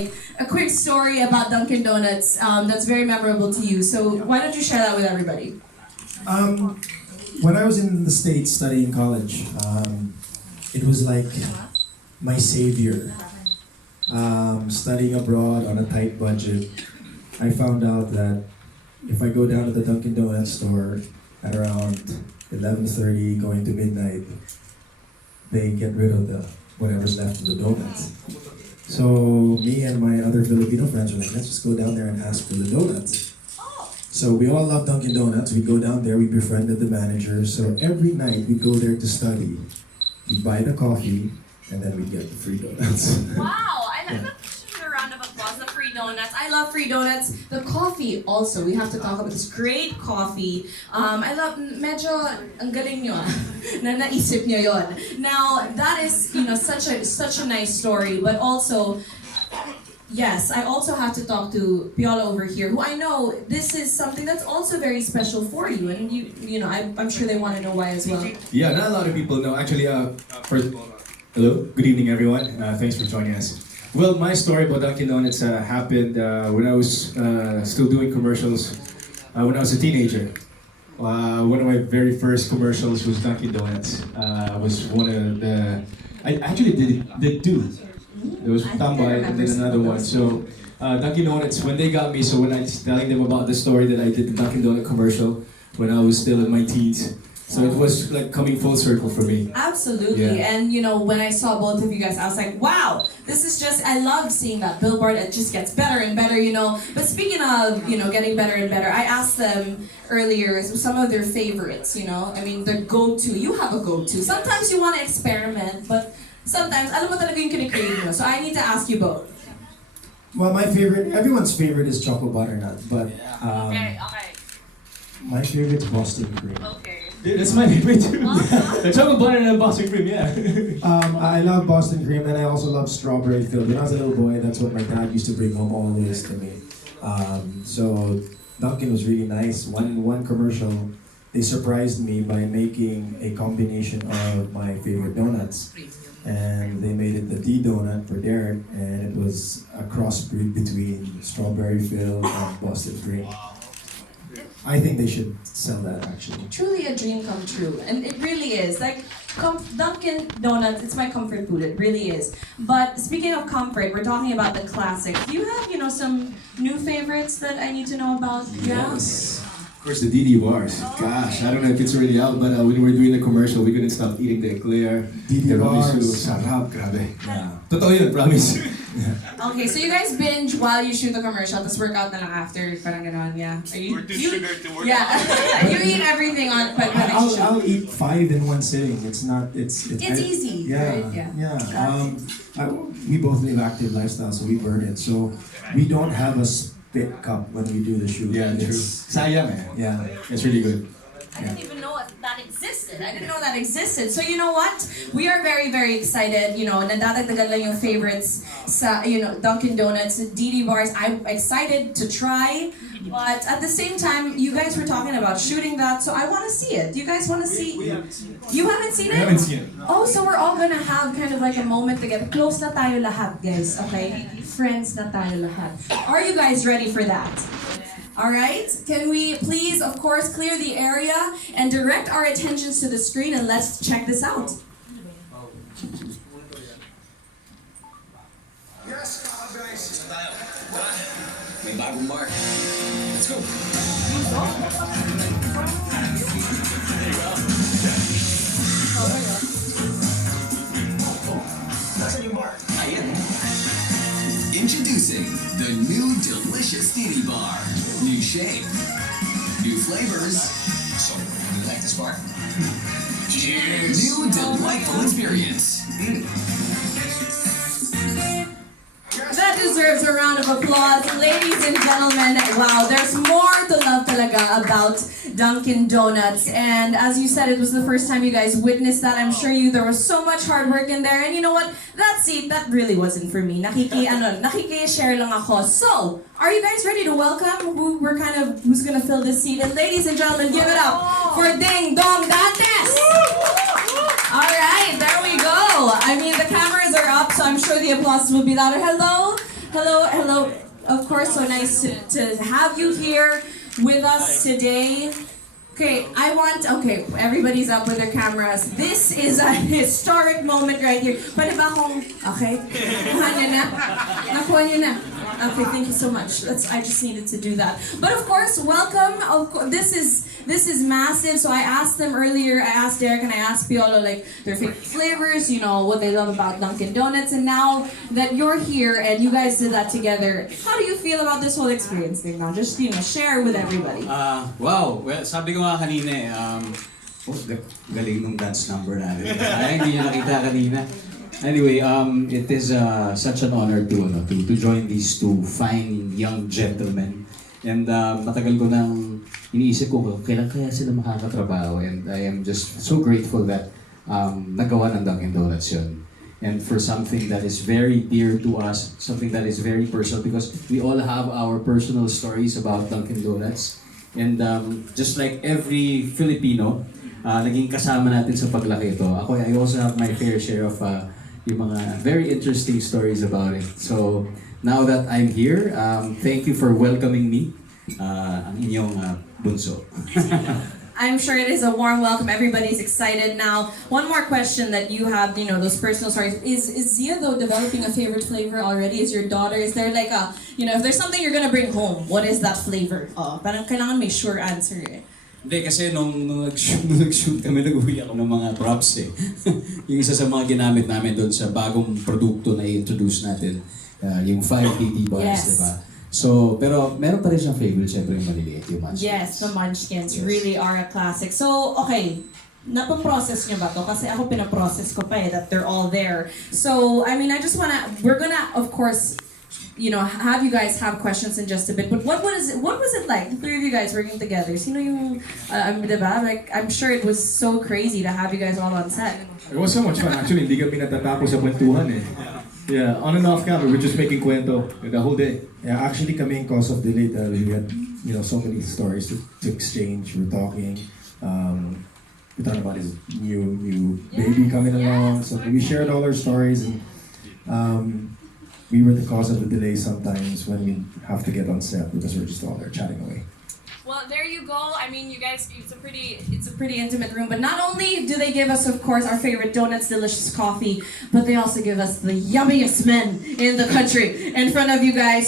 a quick story about Dunkin Donuts that's very memorable to you. So why don't you share that with everybody? When I was in the States studying college, it was like my savior. Studying abroad on a tight budget, I found out that if I go down to the Dunkin Donuts store at around 11:30, going to midnight, they get rid of the whatever's left of the donuts. So me and my other Filipino friends were like, let's just go down there and ask for the donuts. So we all love Dunkin Donuts. We'd go down there, we befriended the manager. So every night we'd go there to study. We'd buy the coffee, and then we'd get the free donuts. Wow! I love a round of applause. The free donuts. I love free donuts. The coffee also. We have to talk about this great coffee. I love. Medyo ang galing nyo na naisip nyo yon. Now that is such a nice story, but also. Yes, I also have to talk to Piolo over here, who I know this is something that's also very special for you, and I'm sure they want to know why as well. Yeah, not a lot of people know. Actually, first, hello, good evening, everyone. Thanks for joining us. Well, my story about Dunkin Donuts happened when I was still doing commercials when I was a teenager. One of my very first commercials was Dunkin Donuts. Was one of the I actually did two. There was Tambay and then another one. So Dunkin Donuts, when they got me, so when I was telling them about the story that I did the Dunkin Donut commercial when I was still in my teens, so it was like coming full circle for me. Absolutely, Yeah. and when I saw both of you guys, I was like, wow, this is just, I love seeing that billboard. It just gets better and better, But speaking of, getting better and better, I asked them earlier some of their favorites, I mean, their go-to. You have a go-to. Sometimes you want to experiment, but sometimes, alam mo talaga yung kinikrave mo. So I need to ask you both. Well, everyone's favorite is chocolate butternut, but Okay. my favorite's Boston cream. Okay. Dude, that's my favorite too. The chocolate butter and Boston cream, yeah. I love Boston cream, and I also love strawberry filled. When I was a little boy, that's what my dad used to bring home always to me. So Dunkin' was really nice. One commercial, they surprised me by making a combination of my favorite donuts. And they made it the D donut for Derek, and it was a crossbreed between strawberry filled and Boston cream. I think they should sell that actually. Truly a dream come true, and it really is. Like Dunkin Donuts, it's my comfort food. It really is. But speaking of comfort, we're talking about the classics. Do you have some new favorites that I need to know about? Yes. Of course, the DD bars. Gosh, I don't know if it's already out, but when we were doing the commercial, we couldn't stop eating the eclair. DD bars. Sarap, grabe. Yeah. Totoo yun, promise. Okay, so you guys binge while you shoot the commercial, tapos work out na lang after, parang ganon, yeah. Or do sugar to work Yeah, you eat everything on pag shoot. I'll eat 5 in one sitting. It's easy, Yeah, right? yeah. We both live active lifestyle, so we burn it. So we don't have a spit cup when we do the shoot. Yeah, true. Sayang eh. Yeah. It's really good. I didn't even know that existed. I didn't know that existed. So you know what? We are very, very excited. Nadadagdagan lang yung favorites sa, Dunkin Donuts, DD bars. I'm excited to try. But at the same time, you guys were talking about shooting that, so I want to see it. You guys want to see? You haven't seen it? I haven't seen it. Oh, so we're all gonna have kind of like a moment together. Close na tayo lahat, guys. Okay? Friends na tayo lahat. Are you guys ready for that? All right, can we please, of course, clear the area and direct our attentions to the screen, and let's check this out. Yes, guys. May bagong bar. Let's go. Nasaan yung bar? Ayan. Introducing the new delicious Dini Bar. New shape, new flavors. So, you like this bar? Cheers! New delightful experience. That deserves a round of applause. Ladies and gentlemen, wow, there's more to love talaga about Dunkin Donuts. And as you said, it was the first time you guys witnessed that. I'm sure there was so much hard work in there. And you know what? That seat, that really wasn't for me. Nakiki-share lang ako. So, are you guys ready to welcome who's gonna fill this seat? And ladies and gentlemen, give it up for Dingdong Dantes! Alright, there we go. I mean, the cameras are up, so I'm sure the applause will be louder. Hello, Hello, hello. Of course, so nice to have you here with us today. Okay, everybody's up with their cameras. This is a historic moment right here. Pwede ba akong, okay? Nakuha niyo na? Nakuha niyo na? Okay, thank you so much. I just needed to do that. But of course, welcome. This is massive. So I asked them earlier, I asked Derek and I asked Piolo, like, their favorite flavors, you know, what they love about Dunkin Donuts. And now that you're here and you guys did that together, how do you feel about this whole experience thing now? Just, you know, share with everybody. Wow. Well, sabi ko nga kanina galing nung dance number natin. Ay, hindi nyo nakita kanina. Anyway, it is such an honor to join these two fine young gentlemen. And matagal ko nang iniisip ko kailan kaya sila makakatrabaho. And I am just so grateful that nagawa ng Dunkin Donuts yun. And for something that is very dear to us, something that is very personal, because we all have our personal stories about Dunkin Donuts. And just like every Filipino, naging kasama natin sa paglaki ito. I also have my fair share of yung mga very interesting stories about it. So now that I'm here, thank you for welcoming me, ang inyong bunso. I'm sure it is a warm welcome. Everybody's excited now. One more question that you have, you know, those personal stories. Is Zia, though, developing a favorite flavor already? Is your daughter, is there like a, you know, if there's something you're gonna bring home, what is that flavor? Parang kailangan may sure answer eh. Hindi, kasi nung nag-shoot kami, nag-uwi ako ng mga props eh. Yung isa sa mga ginamit namin doon sa bagong produkto na i-introduce natin, yung 5 DD bars, Yes. diba? So, pero meron pa rin siyang favorite, syempre yung maliliit, yung munchkins. Yes, the munchkins Yes. really are a classic. So, okay, napaprocess nyo ba to? Kasi ako pinaprocess ko pa eh, that they're all there. So, I mean, we're gonna, of course, you know, have you guys have questions in just a bit. But what was it like, the three of you guys working together? Sino yung, diba? Like, I'm sure it was so crazy to have you guys all on set. It was so much fun. Actually, hindi kami natatapos sa kwentuhan eh. Yeah, on and off camera, we're just making kwento the whole day. Yeah, actually coming cause of delay dahil we had, you know, so many stories to exchange. We're talking. We talked about his new baby coming along. So we shared all our stories, and we were the cause of the delay sometimes when we have to get on set because we're just all there chatting away. Well, there you go. I mean, you guys, it's a pretty intimate room. But not only do they give us, of course, our favorite donuts, delicious coffee, but they also give us the yummiest men in the country in front of you guys.